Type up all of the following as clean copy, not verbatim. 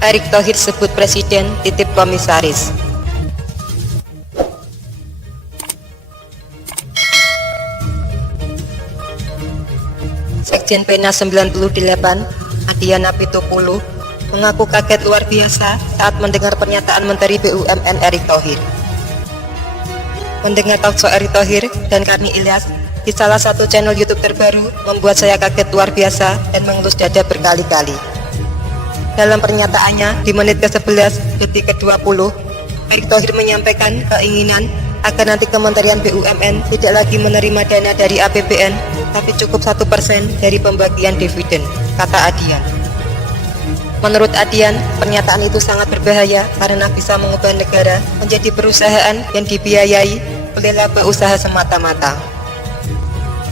Erick Thohir sebut Presiden titip komisaris. Sekjen Pena 98, Adiana Pitupulu, mengaku kaget luar biasa saat mendengar pernyataan Menteri BUMN Erick Thohir. Mendengar talkshow Erick Thohir dan Karni Ilyas di salah satu channel YouTube terbaru membuat saya kaget luar biasa dan mengelus dada berkali-kali. Dalam pernyataannya di menit ke-11 detik ke-20, Erick Thohir menyampaikan keinginan agar nanti Kementerian BUMN tidak lagi menerima dana dari APBN, tapi cukup 1% dari pembagian dividen, kata Adian. Menurut Adian, pernyataan itu sangat berbahaya karena bisa mengubah negara menjadi perusahaan yang dibiayai oleh laba usaha semata-mata.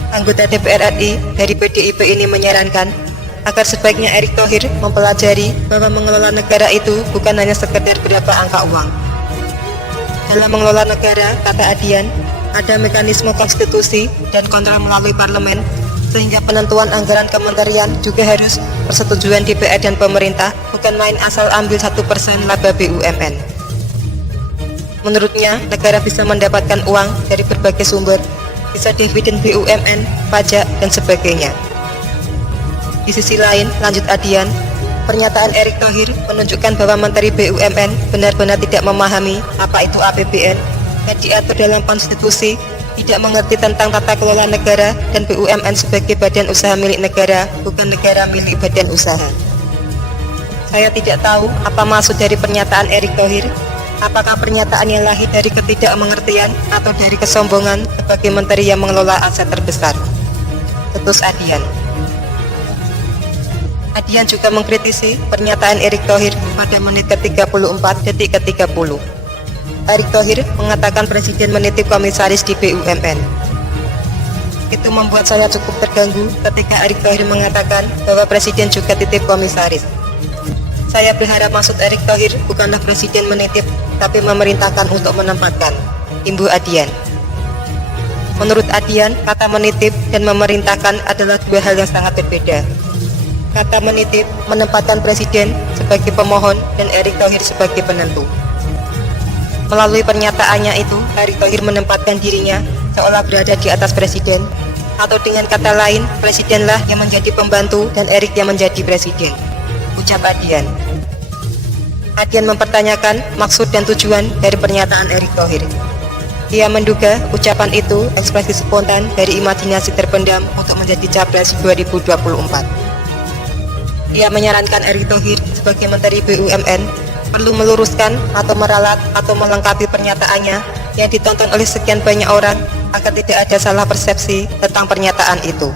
Anggota DPR RI dari PDIP ini menyarankan agar sebaiknya Erick Thohir mempelajari bahwa mengelola negara itu bukan hanya sekedar berapa angka uang. Dalam mengelola negara, kata Adian, ada mekanisme konstitusi dan kontrol melalui parlemen, sehingga penentuan anggaran kementerian juga harus persetujuan DPR dan pemerintah, bukan main asal ambil 1% laba BUMN. Menurutnya, negara bisa mendapatkan uang dari berbagai sumber, bisa dividen BUMN, pajak, dan sebagainya. Di sisi lain, lanjut Adian, pernyataan Erick Thohir menunjukkan bahwa Menteri BUMN benar-benar tidak memahami apa itu APBN yang diatur dalam konstitusi, tidak mengerti tentang tata kelola negara dan BUMN sebagai badan usaha milik negara, bukan negara milik badan usaha. Saya tidak tahu apa maksud dari pernyataan Erick Thohir. Apakah pernyataannya lahir dari ketidakmengertian atau dari kesombongan sebagai menteri yang mengelola aset terbesar? Tetus Adian. Adian juga mengkritisi pernyataan Erick Thohir pada menit ke-34 detik ke-30. Erick Thohir mengatakan Presiden menitip komisaris di BUMN. Itu membuat saya cukup terganggu ketika Erick Thohir mengatakan bahwa Presiden juga titip komisaris. Saya berharap maksud Erick Thohir bukanlah Presiden menitip, tapi memerintahkan untuk menempatkan, imbuh Adian. Menurut Adian, kata menitip dan memerintahkan adalah dua hal yang sangat berbeda. Kata menitip menempatkan Presiden sebagai pemohon dan Erick Thohir sebagai penentu. Melalui pernyataannya itu, Erick Thohir menempatkan dirinya seolah berada di atas Presiden, atau dengan kata lain, Presidenlah yang menjadi pembantu dan Erick yang menjadi Presiden, ucap Adian. Adian mempertanyakan maksud dan tujuan dari pernyataan Erick Thohir. Ia menduga ucapan itu ekspresi spontan dari imajinasi terpendam untuk menjadi Capres 2024. Ia menyarankan Erick Thohir sebagai Menteri BUMN perlu meluruskan atau meralat atau melengkapi pernyataannya yang ditonton oleh sekian banyak orang agar tidak ada salah persepsi tentang pernyataan itu.